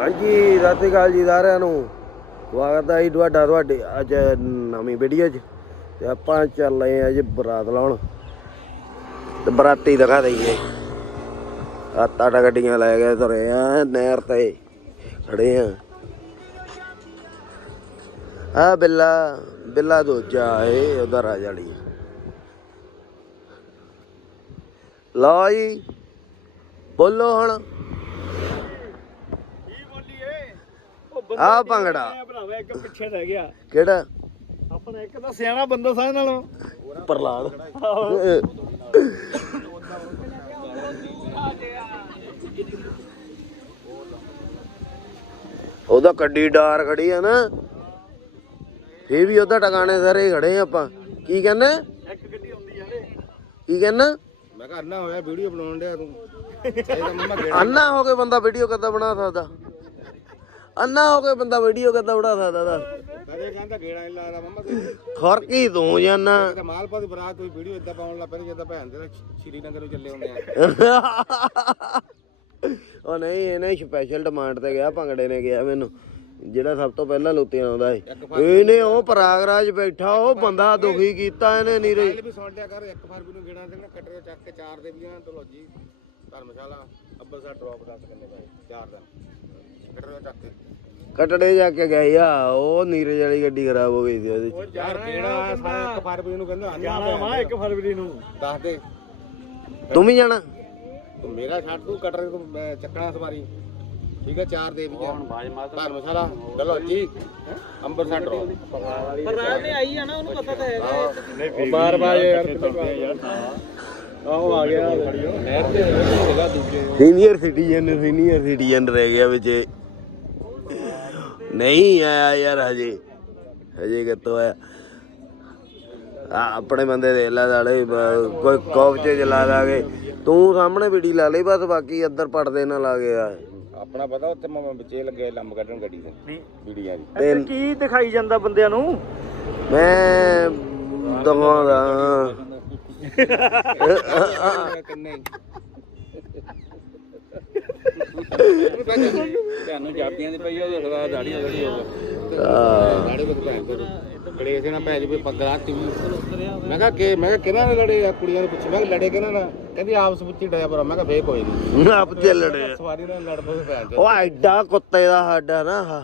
ਹਾਂਜੀ, ਸਤਿ ਸ਼੍ਰੀ ਅਕਾਲ ਜੀ ਸਾਰਿਆਂ ਨੂੰ। ਸਵਾਗਤ ਹੈ ਜੀ ਤੁਹਾਡਾ, ਤੁਹਾਡੇ ਅੱਜ ਨਵੀਂ ਵੀਡੀਓ 'ਚ। ਤੇ ਆਪਾਂ ਚੱਲੇ ਆ ਜੀ ਬਰਾਤ ਲਾਉਣ। ਤੇ ਬਰਾਤੀ ਦਿਖਾ ਦਈਏ। ਆ ਟਾਟਾ ਗੱਡੀਆਂ ਲੈ ਕੇ ਤੁਰੇ ਆ, ਨਹਿਰ ਤੇ ਖੜੇ ਆ। ਆ ਬਿੱਲਾ ਬਿੱਲਾ ਦੂਜਾ ਏ, ਉਧਰ ਆ ਜਾਣੀ। ਲਓ ਜੀ, ਬੋਲੋ ਹੁਣ ਕੀ ਬੋਲੀਏ ਉਹ ਆ ਭੰਗੜਾ। ਭਰਾਵਾ ਇੱਕ ਪਿੱਛੇ ਰਹਿ ਗਿਆ। ਕਿਹੜਾ? ਆਪਣਾ ਇੱਕ ਤਾਂ ਸਿਆਣਾ ਬੰਦਾ ਸਾਹ ਨਾਲੋਂ। ਪ੍ਰਲਾਦ ਉਹਦਾ ਕੱਡੀ ਡਾਰ ਖੜੀ ਆ ਨਾ। ਫੇਰ ਵੀ ਉਹਦਾ ਟਿਕਾਣੇ ਸਾਰੇ ਖੜੇ ਆ ਆਪਾਂ। ਕੀ ਕਹਿੰਦੇ? ਇੱਕ ਗੱਡੀ ਆਉਂਦੀ ਯਾਰੇ ਕੀ ਕਹਿੰਦਾ? ਮੈਂ ਕਿਹਾ ਅੰਨਾ ਹੋਇਆ ਵੀਡੀਓ ਬਣਾਉਣ ਡਿਆ ਤੂੰ। ਅੰਨਾ ਹੋ ਕੇ ਬੰਦਾ ਵੀਡੀਓ ਕਿੱਦਾਂ ਬਣਾ ਸਕਦਾ? ਅੰਨਾ ਹੋ ਕੇ ਬੰਦਾ ਵੀਡੀਓ ਕਿੱਦਾਂ ਬਣਾ ਸਕਦਾ ਦੱਸ ਕਦੇ ਕਹਿੰਦਾ ਗੇੜਾ ਨਹੀਂ ਲਾਦਾ ਮੰਮਾ ਤੂੰ। ਫ਼ਰਕ ਹੀ ਤੂੰ ਜਾਨਾ। ਤਾਂ ਮਾਲਪਾ ਦੀ ਬਰਾਤ ਕੋਈ ਵੀਡੀਓ ਇਦਾਂ ਪਾਉਣ ਲੱਗ ਪਈ ਜਿੱਦਾਂ ਭੈਣ ਦੇ ਸ਼੍ਰੀਨਗਰ ਨੂੰ ਚੱਲੇ ਹੁੰਦੇ ਆ। ਉਹ ਨਹੀਂ ਇਹਨੇ ਸਪੈਸ਼ਲ ਡਿਮਾਂਡ ਤੇ ਗਿਆ ਭੰਗੜੇ ਨੇ ਗਿਆ ਮੈਨੂੰ। ਜਿਹੜਾ ਸਭ ਤੋਂ ਪਹਿਲਾਂ ਲੁੱਟਿਆ ਆਉਂਦਾ ਏ ਇਹਨੇ ਉਹ ਪਰਾਗਰਾਜ ਬੈਠਾ ਉਹ ਬੰਦਾ ਦੁਖੀ ਕੀਤਾ ਇਹਨੇ ਨੀਰੇ ਇਹ ਵੀ ਸੁਣ ਲਿਆ ਕਰ ਇੱਕ ਫਰਵਰੀ ਨੂੰ ਗੇੜਾ ਦੇਣਾ ਕੱਟਰੇ ਚੱਕ ਕੇ ਚਾਰ ਦੇ ਵੀਆਂ ਢਲੋਜੀ ਧਰਮਸ਼ਾਲਾ ਅੰਬਰਸਰ ਡ੍ਰੌਪ ਦੱਸ ਕਿੰਨੇ ਪਏ ਚਾਰ ਦਿਨ ਕੱਟਰੇ ਚੱਕ ਕੇ। ਕਟੜੇ ਜਾ ਕੇ ਗਏ ਆ ਉਹ ਨੀਰਜ ਵਾਲੀ ਗੱਡੀ ਖਰਾਬ ਹੋ ਗਈ ਸੀ ਉਹਦੀ ਯਾਰ ਗੇੜਾ ਸਾਰੇ ਇੱਕ ਫਰਵਰੀ ਨੂੰ ਕਹਿੰਦੇ ਆਂਦਾ ਵਾ ਇੱਕ ਫਰਵਰੀ ਨੂੰ। ਦੱਸ ਦੇ। ਤੂੰ ਵੀ ਜਾਣਾ? ਤੂੰ ਮੇਰਾ ਛੱਡ ਤੂੰ ਕਟਰ ਤੂੰ ਮੈਂ ਚੱਕਣਾ ਸਵਾਰੀ। ਠੀਕ ਹੈ ਚਾਰ ਦੇ ਵਿੱਚ ਧਰਮਸ਼ਾਲਾ ਅੰਬਰਸਰ ਡ੍ਰੌਪ ਪਰ ਰਾਤ ਨੇ ਆਈ ਆ ਨਾ ਉਹਨੂੰ ਪਤਾ ਤਾਂ ਹੈਗਾ। ਬਾਰ ਬਾਰ ਯਾਰ ਯਾਰ। ਆਹੋ ਆ ਗਿਆ। ਨਹਿਰ ਤੇ ਜਗ੍ਹਾ ਦੂਜੇ। ਸੀਨੀਅਰ ਸਿਟੀਜ਼ਨ ਸੀਨੀਅਰ ਸਿਟੀਜ਼ਨ ਰਹਿ ਗਿਆ ਵਿੱਚ। ਨਹੀਂ ਆਇਆ ਯਾਰ ਹਜੇ। ਹਜੇ ਕਿੱਥੋਂ ਆਇਆ? ਆ ਆਪਣੇ ਬੰਦੇ ਦੇ ਲਾ ਦਾਲੇ ਕੋਈ ਕੋਪ ਚ ਜਲਾ ਦਾਗੇ ਤੂੰ ਸਾਹਮਣੇ ਵੀਡੀ ਲਾ ਲਈ ਬਸ ਬਾਕੀ ਅੰਦਰ ਪੜਦੇ ਨਾ ਲਾ ਗਿਆ। ਆਪਣਾ ਪਤਾ ਉੱਥੇ ਮੈਂ ਵਿੱਚੇ ਲੱਗੇ ਲੰਬ ਕੱਢਣ ਗੱਡੀ ਦੇ ਵੀਡੀਆਂ ਦੀ। ਤੇ ਕੀ ਦਿਖਾਈ ਜਾਂਦਾ ਬੰਦਿਆਂ ਨੂੰ? ਮੈਂ ਦਵਾਂਦਾ ਕਿੰਨੇ? ਤੁਹਾਨੂੰ ਜਾਪੀਆਂ ਦੀ ਪਈ ਉਹਦੇ ਸਵਾ ਦਾੜੀ ਖੜੀ ਹੋਵੇ ਲਾੜੇ ਵਿੱਚ ਭੈਣ ਚੋਦ ਕਲੇਸ਼ ਨਾਲ ਭੈਣ ਜੀ ਵੀ ਪੱਗਲਾ ਟੀ ਮੈਂ ਕਿਹਾ ਕਿ ਮੈਂ ਕਿਹਾ ਕਿਹਨਾਂ ਨਾਲ ਲੜੇ ਆ ਕੁੜੀਆਂ ਦੇ ਪਿੱਛੇ? ਮੈਂ ਕਿਹਾ ਲੜੇ ਕਿਹਨਾਂ ਨਾਲ? ਕਹਿੰਦੀ ਆਪਸ ਵਿੱਚ ਹੀ ਡਿਆ ਪਰ ਮੈਂ ਕਿਹਾ ਫੇਰ ਕੋਈ ਨਹੀਂ ਆਪ ਚੱਲੜੇ ਸਵਾਰੀ ਨਾਲ ਲੜ ਪਏ ਭੈਣ ਚੋਦ ਉਹ ਐਡਾ ਕੁੱਤੇ ਦਾ ਸਾਡਾ ਨਾ ਆਹ।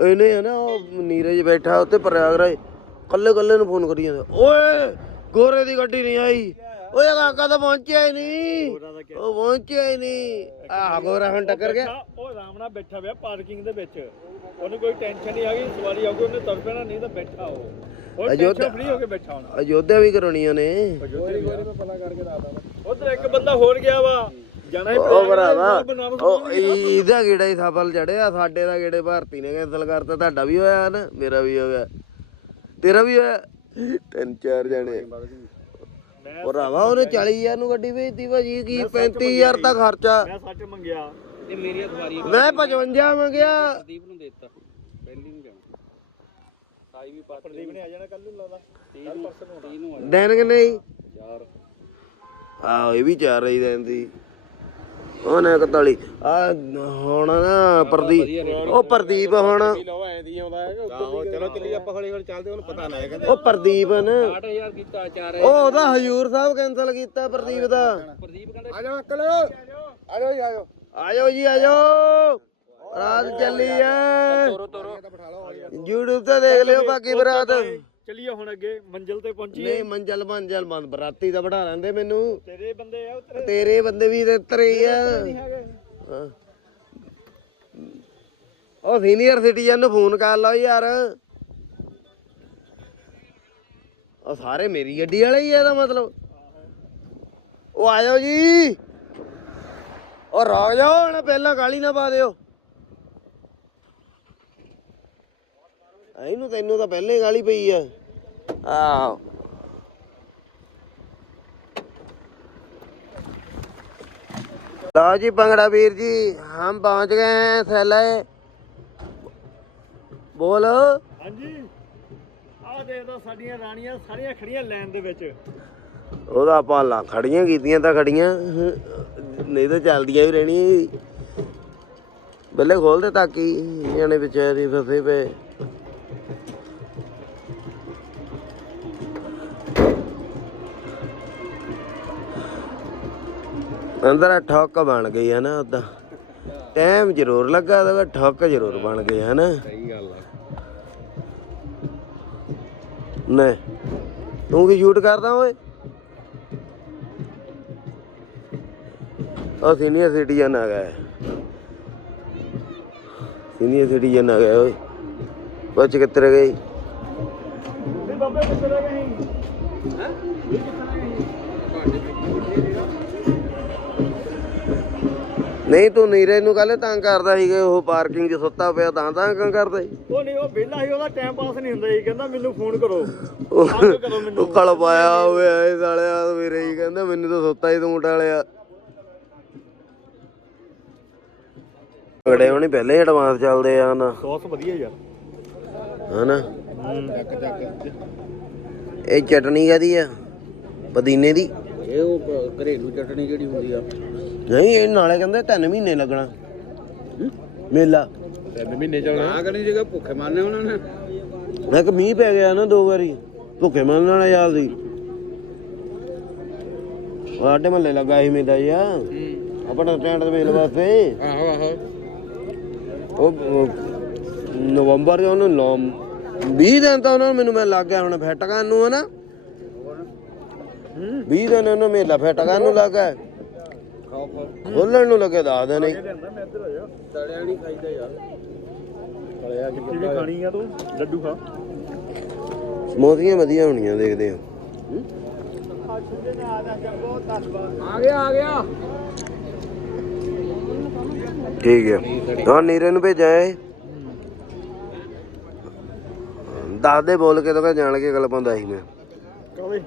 ਇਹਨੇ ਨਾ ਉਹ ਨੀਰਜ ਬੈਠਾ ਉੱਤੇ ਪ੍ਰਯਾਗਰਾਜ। ਕੱਲੇ ਕੱਲੇ ਨੂੰ ਫੋਨ ਕਰੀ ਜਾਂਦਾ। ਓਏ ਗੋਰੇ ਦੀ ਗੱਡੀ ਨਹੀਂ ਆਈ। ਓਏ ਕਾਕਾ ਤਾਂ ਪਹੁੰਚਿਆ ਹੀ ਨਹੀਂ। ਉਹ ਪਹੁੰਚਿਆ ਹੀ ਨਹੀਂ। ਆ ਗੋਰਾ ਹੁਣ ਟੱਕਰ ਗਿਆ। ਉਹ ਆਰਾਮ ਨਾਲ ਬੈਠਾ ਹੋਇਆ ਪਾਰਕਿੰਗ ਦੇ ਵਿੱਚ। ਉਹਨੂੰ ਕੋਈ ਟੈਨਸ਼ਨ ਨਹੀਂ ਹੈਗੀ ਸਵਾਰੀ ਆਊਗੀ ਉਹਨੇ ਤੁਰ ਪੈਣਾ ਨਹੀਂ ਤਾਂ ਬੈਠਾ ਉਹ। ਉਹ ਅਯੋਧਿਆ- ਟੈਨਸ਼ਨ ਫ੍ਰੀ ਹੋ ਕੇ ਬੈਠਾ ਹੁਣ। ਅਯੋਧਿਆ ਵੀ ਕਰਾਉਣੀਆਂ ਨੇ। ਉਧਰ ਇੱਕ ਬੰਦਾ ਹੋਰ ਗਿਆ ਵਾ ਜਾਣਾ ਹੀ ਉਹ ਭਰਾਵਾ ਉਹ ਇਹ- ਇਹਦਾ ਗੇੜਾ ਹੀ ਸਫਲ ਚੜਿਆ ਸਾਡੇ ਦਾ ਗੇੜੇ ਭਾਰਤੀ ਨੇ ਕੈਨਸਲ ਕਰਤਾ ਤੁਹਾਡਾ ਵੀ ਹੋਇਆ ਨਾ ਮੇਰਾ ਵੀ ਹੋ ਗਿਆ। ਤੇਰਾ ਵੀ ਹੋਇਆ? ਤਿੰਨ ਚਾਰ ਜਣੇ। ਉਹ ਰਾਵਾ ਉਹਨੇ 40000 ਨੂੰ ਗੱਡੀ ਵੇਚਤੀ ਭਾਜੀ ਕੀ 35000 ਦਾ ਖਰਚਾ। ਮੈਂ ਸੱਚ ਮੰਗਿਆ। ਇਹ ਮੇਰੀ ਸਵਾਰੀ ਮੈਂ 55 ਮੰਗਿਆ। ਪ੍ਰਦੀਪ ਨੂੰ ਦੇਤਾ। ਪਹਿਲੀ ਨੂੰ ਜਾਣਾ। ਸਾਈ ਵੀ ਪਾ ਪ੍ਰਦੀਪ ਨੇ ਆ ਜਾਣਾ ਕੱਲ ਨੂੰ ਲਾਦਾ 30 ਨੂੰ 30 ਨੂੰ ਆ ਦੇਣ ਕਿ ਨਹੀਂ? ਯਾਰ ਆਹੋ ਇਹ ਵੀ ਚਾਰ ਰਹੀ ਦੇਂਦੀ ਉਹਨੇ 41 ਆ ਹੁਣ ਨਾ ਪ੍ਰਦੀਪ ਉਹ ਪ੍ਰਦੀਪ ਹੁਣ ਲੋ ਐ ਦੀ ਆਉਂਦਾ ਹੈ ਆਹੋ ਚਲੋ ਚੱਲੀ ਆਪਾਂ ਹੌਲੀ ਹੌਲੀ ਚੱਲਦੇ ਉਹਨੂੰ ਪਤਾ ਨਾ ਹੈ ਕਹਿੰਦੇ ਉਹ ਪ੍ਰਦੀਪ ਨੇ 8000 ਕੀਤਾ ਚਾਰ ਉਹ ਉਹਦਾ ਹਜੂਰ ਸਾਹਿਬ ਕੈਨਸਲ ਕੀਤਾ ਪ੍ਰਦੀਪ ਦਾ। ਪ੍ਰਦੀਪ ਕਹਿੰਦਾ ਆ ਜਾਓ ਅੰਕਲ। ਆ ਜਾਓ ਜੀ, ਆ ਜਾਓ। ਆਜੋ ਜੀ ਆਜੋ। ਰਾਤ ਚੱਲੀ ਐ। ਤੋਰੋ। YouTube ਤੇ ਦੇਖ ਲਿਓ ਬਾਕੀ ਬਰਾਤ। ਚੱਲੀਏ ਹੁਣ ਅੱਗੇ ਮੰਜ਼ਿਲ ਤੇ ਪਹੁੰਚੀਏ। ਨਹੀਂ ਮੰਜਲ ਮੰਜਲ ਬੰਦ ਬਰਾਤੀ ਦਾ ਬਣਾ ਲੈਂਦੇ ਮੈਨੂੰ। ਤੇਰੇ ਬੰਦੇ ਆ ਉਤਰੇ। ਤੇਰੇ ਬੰਦੇ ਵੀ ਤੇ ਤਰੇ ਆ ਹਾਂ। ਉਹ ਸੀਨੀਅਰ ਸਿਟੀਜ਼ਨ ਨੂੰ ਫੋਨ ਕਰ ਲਓ ਯਾਰ। ਉਹ ਸਾਰੇ ਮੇਰੀ ਗੱਡੀ ਵਾਲੇ ਹੀ ਆ ਇਹਦਾ ਮਤਲਬ। ਉਹ ਆਇਓ ਜੀ। ਉਹ ਰੁਕ ਜਾਓ ਹੁਣ ਪਹਿਲਾਂ ਗਾਲੀ ਨਾ ਪਾ ਦਿਓ। ਇਹਨੂੰ ਤੈਨੂੰ ਤਾਂ ਪਹਿਲੇ ਹੀ ਗਾਲੀ ਪਈ ਆ। ਆਹ। ਲਓ ਜੀ ਭੰਗੜਾ ਵੀਰ ਜੀ ਹਮ ਪਹੁੰਚ ਗਏ हैं ਸੈਲੇ ਬੋਲ। ਹਾਂਜੀ। ਆਹ ਦੇਖ ਤਾਂ ਸਾਡੀਆਂ ਰਾਣੀਆਂ ਸਾਰੀਆਂ ਖੜੀਆਂ ਲਾਈਨ ਦੇ ਵਿੱਚ। ਉਹਦਾ ਭਾਲਾਂ ਖੜੀਆਂ ਕੀਤੀਆਂ ਤਾਂ ਖੜੀਆਂ। ਨਹੀਂ ਤਾਂ ਚੱਲਦੀਆਂ ਵੀ ਰਹਿਣੀਆਂ ਸੀ। ਬੱਲੇ ਖੋਲ ਦੇ ਤਾਂ ਕਿ ਜਾਣੇ ਵਿਚਾਰੇ ਫਸੇ ਪਏ। ਅੰਦਰ ਠੱਕ ਬਣ ਗਈ ਹੈ ਨਾ ਉਦਾਂ ਟਾਈਮ ਜ਼ਰੂਰ ਲੱਗਾ ਤਾਂ ਠੱਕ ਜ਼ਰੂਰ ਬਣ ਗਈ ਹੈ ਨਾ? ਸਹੀ ਗੱਲ ਆ। ਨਹੀਂ ਤੂੰ ਕੀ ਸ਼ੂਟ ਕਰਦਾ ਓਏ? ਉਹ ਸੀਨੀਅਰ ਸਿਟੀਜ਼ਨ ਆ ਗਿਆ। ਸੀਨੀਅਰ ਸਿਟੀਜ਼ਨ ਆ ਗਿਆ ਓਏ। ਬੱਚ ਕਿੱਧਰ ਗਈ? ਬਾਬੇ ਗਏ ਸੀ ਹੈ? ਨਹੀਂ ਤੂੰ ਨੀਰੇ ਨੂੰ ਕੱਲ ਤੰਗ ਕਰਦਾ ਸੀ ਕਿ ਉਹ ਪਾਰਕਿੰਗ 'ਚ ਸੁੱਤਾ ਪਿਆ ਤਾਂ ਤਾਂ ਕਿਉਂ ਕਰਦਾ ਸੀ? ਉਹ ਨਹੀਂ ਉਹ ਵਿਹਲਾ ਸੀ ਉਹਦਾ ਟਾਈਮ ਪਾਸ ਨਹੀਂ ਹੁੰਦਾ ਸੀ ਕਹਿੰਦਾ ਮੈਨੂੰ ਫੋਨ ਕਰੋ। ਉਹ ਤੰਗ ਕਰੋ ਮੈਨੂੰ? ਉਹ ਕਲ ਪਾਇਆ ਹੋਇਆ ਇਹ ਸਾਲਿਆ ਮੇਰੇ ਹੀ ਕਹਿੰਦਾ ਮੈਨੂੰ ਤਾਂ ਸੁੱਤਾ ਹੀ ਤੂੰ ਟਾਲਿਆ ਅਗੜੇ ਹੋਣੀ ਪਹਿਲੇ ਐਡਵਾਂਸ ਚੱਲਦੇ ਆ ਨਾ। ਸੌਸ ਵਧੀਆ ਯਾਰ। ਹਨਾ? ਇਹ ਚਟਨੀ ਕਾਦੀ ਆ? ਪੁਦੀਨੇ ਦੀ? ਇਹ ਉਹ ਘਰੇਲੂ ਚਟਣੀ ਜਿਹੜੀ ਹੁੰਦੀ ਆ। ਨਹੀਂ ਇਹ ਨਾਲੇ ਕਹਿੰਦੇ 3 ਮਹੀਨੇ ਲੱਗਣਾ। ਮੇਲਾ। ਤਿੰਨ ਮਹੀਨੇ ਚੱਲਣਾ ਆ ਕਰਨੀ ਜਗ੍ਹਾ ਭੁੱਖੇ ਮਾਰਨੇ ਉਹਨਾਂ ਨੇ। ਮੈਂ ਕਿ ਮੀਂਹ ਪੈ ਗਿਆ ਨਾ ਦੋ ਵਾਰੀ ਭੁੱਖੇ ਮੰਨ ਵਾਲਾ ਯਾਰ ਦੀ ਸਾਡੇ ਮਹੱਲੇ ਲੱਗਾ ਸੀ ਮੇਲਾ ਜੀ ਆ ਆਪਣਾ ਸਟੈਂਡ ਦੇ ਮੇਲ ਵਾਸਤੇ। ਆਹੋ ਆਹੋ। ਉਹ ਉਹ ਨਵੰਬਰ ਦੇ ਉਹਨੂੰ ਨੌ 20 ਦਿਨ ਤਾਂ ਉਹਨਾਂ ਨੂੰ ਮੈਨੂੰ ਮੈਂ ਲੱਗ ਗਿਆ ਹੁਣ ਫਿੱਟ ਕਰਨ ਨੂੰ ਹਨਾ। 20 ਦਿਨ ਉਹਨੂੰ ਮੇਲਾ ਫਿੱਟ ਕਰਨ ਨੂੰ ਲੱਗ ਖੋਲਣ ਨੂੰ ਲੱਗੇ ਦੱਸ ਦੇ ਨਹੀਂ ਲੈਂਦਾ ਮੈਂ ਇੱਧਰ ਆ ਜਾ। ਤੜਿਆ ਨਹੀਂ ਖਾਈਦਾ ਯਾਰ। ਤੜਿਆ ਕੀ ਕਿੱਥੇ ਵੀ ਖਾਣੀ ਆ ਤੂੰ? ਲੱਡੂ ਖਾ। ਸਮੋਸੀਆਂ ਵਧੀਆ ਹੋਣੀਆਂ ਦੇਖਦੇ ਆ ਆ ਗਿਆ ਆ ਗਿਆ। ਠੀਕ ਹੈ। ਹਾਂ ਨੀਰੇ ਨੂੰ ਭੇਜਿਆ ਇਹ। ਦੱਸ ਦੇ ਬੋਲ ਕੇ ਤਾਂ ਜਾਣ ਕੇ ਗੱਲ ਪਾਉਂਦਾ ਸੀ ਮੈਂ। ਕਾਵੇ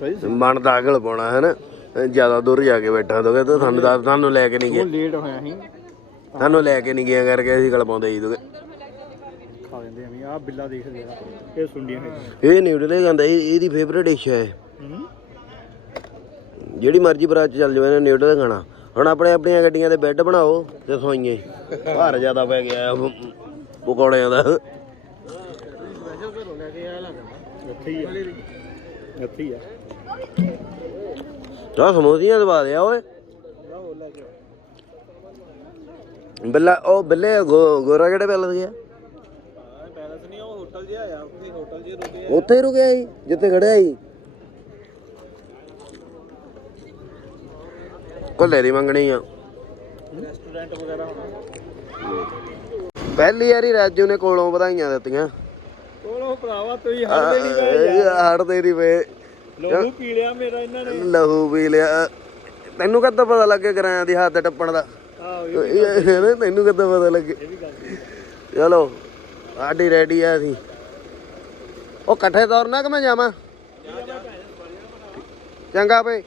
ਸਹੀ ਮਨ ਦਾ ਅਗਲ ਪਾਉਣਾ ਹੈ ਨਾ? ਜ਼ਿਆਦਾ ਦੂਰ ਜਾ ਕੇ ਬੈਠਾ ਤਾਂ ਸਾਨੂੰ ਦੱਸ ਸਾਨੂੰ ਲੈ ਕੇ ਨਹੀਂ ਗਿਆ ਲੇਟ ਹੋਇਆ ਸੀ। ਸਾਨੂੰ ਲੈ ਕੇ ਨਹੀਂ ਗਿਆ ਕਰਕੇ ਅਸੀਂ ਗੱਲ ਪਾਉਂਦੇ ਸੀ ਦੋਗੇ। ਖਾ ਲੈਂਦੇ ਆ ਵੀ ਆਹ ਬਿੱਲਾ ਦੇਖਦੇ ਆ ਇਹ ਸੁੰਡੀਆਂ ਖਾਈਆਂ ਇਹ ਨਿਊਡਲੇ ਕਹਿੰਦਾ ਇਹ ਇਹਦੀ ਫੇਵਰੇਟ ਡਿਸ਼ ਹੈ। ਹੂੰ। ਜਿਹੜੀ ਮਰਜ਼ੀ ਬਰਾਤ ਚ ਚੱਲ ਜਾਵੇ ਨਾ ਨਿਊਡਲ ਖਾਣਾ। ਹੁਣ ਆਪਣੇ ਆਪਣੀਆਂ ਗੱਡੀਆਂ ਦੇ ਬੈੱਡ ਬਣਾਓ ਤੇ ਸੋਈਏ। ਭਾਰ ਜ਼ਿਆਦਾ ਪੈ ਗਿਆ ਪਕੌੜਿਆਂ ਦਾ। ਇੱਥੇ ਹੀ ਆ। ਇੱਥੇ ਹੀ ਆ। ਤਾਂ ਸਮੋਸੀਆਂ ਦਵਾ ਦਿਆ ਓਏ। ਬਿੱਲਾ ਉਹ ਬਿੱਲੇ ਗੋਰਾ ਕਿਹੜੇ ਪੈਲਸ ਗਿਆ? ਪੈਲਸ ਨਹੀਂ ਉਹ ਹੋਟਲ ਜਿਹਾ ਆ ਉੱਥੇ ਹੋਟਲ ਜਿਹਾ ਰੁਕੇ ਉੱਥੇ ਹੀ ਰੁਕਿਆ ਸੀ ਜਿੱਥੇ ਖੜਿਆ ਸੀ। ਕੋਲੇ ਦੀ ਮੰਗਣੀ ਆ। ਰੈਸਟੋਰੈਂਟ ਵਗੈਰਾ ਹੋਣਾ ਪਹਿਲੀ ਵਾਰੀ ਰਾਜੂ ਨੇ ਕੋਲੋਂ ਵਧਾਈਆਂ ਦਿੱਤੀਆਂ। ਕੋਲੋਂ ਭਰਾਵਾ ਤੁਸੀਂ ਹੱਲਦੇ ਨਹੀਂ ਪਏ ਹੜਦੇ ਨਹੀਂ ਵੇ ਲੋਹੂ ਪੀ ਲਿਆ ਮੇਰਾ ਇਹਨਾਂ ਨੇ। ਲਹੂ ਪੀ ਲਿਆ। ਤੈਨੂੰ ਕਦੋਂ ਪਤਾ ਲੱਗੇ ਕਰਾਇਆ ਦੀ ਹੱਥ ਟੱਪਣ ਦਾ? ਆਹੋ ਇਹ ਤੈਨੂੰ ਕਦੋਂ ਪਤਾ ਲੱਗੇ ਚਲੋ ਸਾਡੀ ਰੈਡੀ ਆ ਅਸੀਂ। ਉਹ ਇਕੱਠੇ ਦੌੜਨਾ ਕਿ ਮੈਂ ਜਾਵਾਂ? ਚੰਗਾ ਭਈ।